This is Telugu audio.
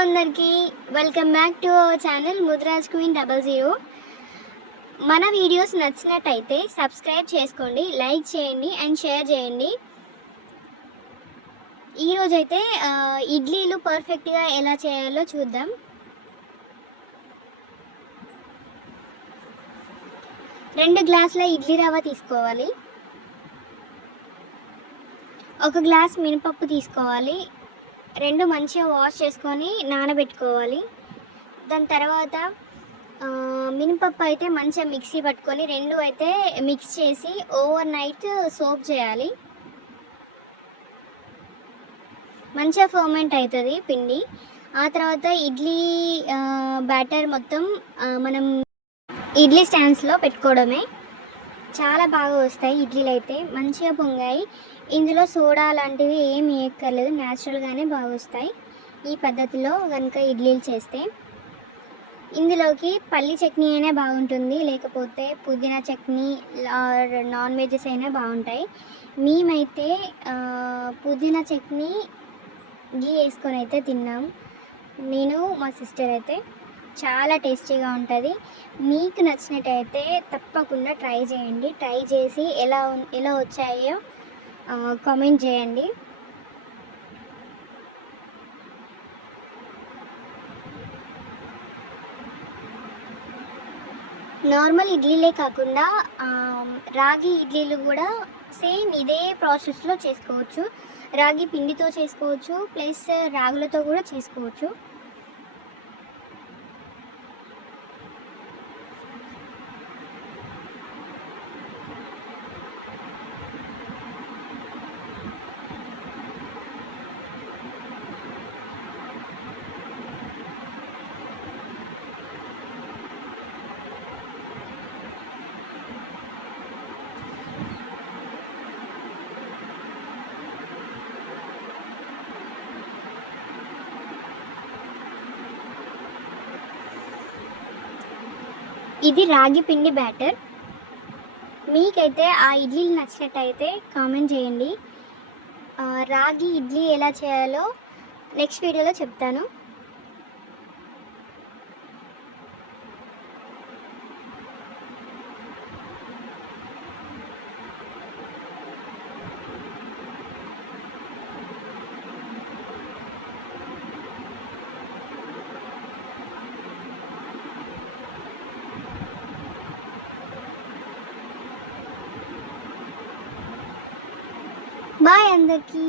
అందరికీ welcome back to our channel ముద్రాజ్ క్వీన్ 00. మన వీడియోస్ నచ్చినట్టయితే సబ్స్క్రైబ్ చేసుకోండి, లైక్ చేయండి అండ్ షేర్ చేయండి. ఈరోజైతే ఇడ్లీలు పర్ఫెక్ట్గా ఎలా చేయాలో చూద్దాం. రెండు గ్లాసుల ఇడ్లీ రవ్వ తీసుకోవాలి. ఒక గ్లాస్ మినపప్పు తీసుకోవాలి. రెండు మంచిగా వాష్ చేసుకొని నానబెట్టుకోవాలి. దాని తర్వాత మినపప్పు అయితే మంచిగా మిక్సీ పట్టుకొని రెండు అయితే మిక్స్ చేసి ఓవర్ నైట్ సోక్ చేయాలి. మంచిగా ఫర్మెంట్ అవుతుంది పిండి. ఆ తర్వాత ఇడ్లీ బ్యాటర్ మొత్తం మనం ఇడ్లీ స్టాండ్స్లో పెట్టుకోవడమే. చాలా బాగా వస్తాయి ఇడ్లీలు, అయితే మంచిగా పొంగాయి. ఇందులో సోడా లాంటివి ఏమి వేయక్కర్లేదు, న్యాచురల్గానే బాగా వస్తాయి ఈ పద్ధతిలో కనుక ఇడ్లీలు చేస్తే. ఇందులోకి పల్లి చట్నీ అయినా బాగుంటుంది, లేకపోతే పుదీనా చట్నీ నాన్ వెజెస్ అయినా బాగుంటాయి. మేమైతే పుదీనా చట్నీ గీ వేసుకొని అయితే తిన్నాం, నేను మా సిస్టర్ అయితే. చాలా టేస్టీగా ఉంటుంది. మీకు నచ్చినట్టయితే తప్పకుండా ట్రై చేయండి. ట్రై చేసి ఎలా వచ్చాయో కామెంట్ చేయండి. నార్మల్ ఇడ్లీలే కాకుండా రాగి ఇడ్లీలు కూడా సేమ్ ఇదే ప్రాసెస్లో చేసుకోవచ్చు. రాగి పిండితో చేసుకోవచ్చు, ప్లస్ రాగులతో కూడా చేసుకోవచ్చు. ఇది రాగి పిండి బ్యాటర్. మీకైతే ఆ ఇడ్లీలు నచ్చినట్టయితే కామెంట్ చేయండి. రాగి ఇడ్లీ ఎలా చేయాలో నెక్స్ట్ వీడియోలో చెప్తాను. బాయ్ అందరికీ.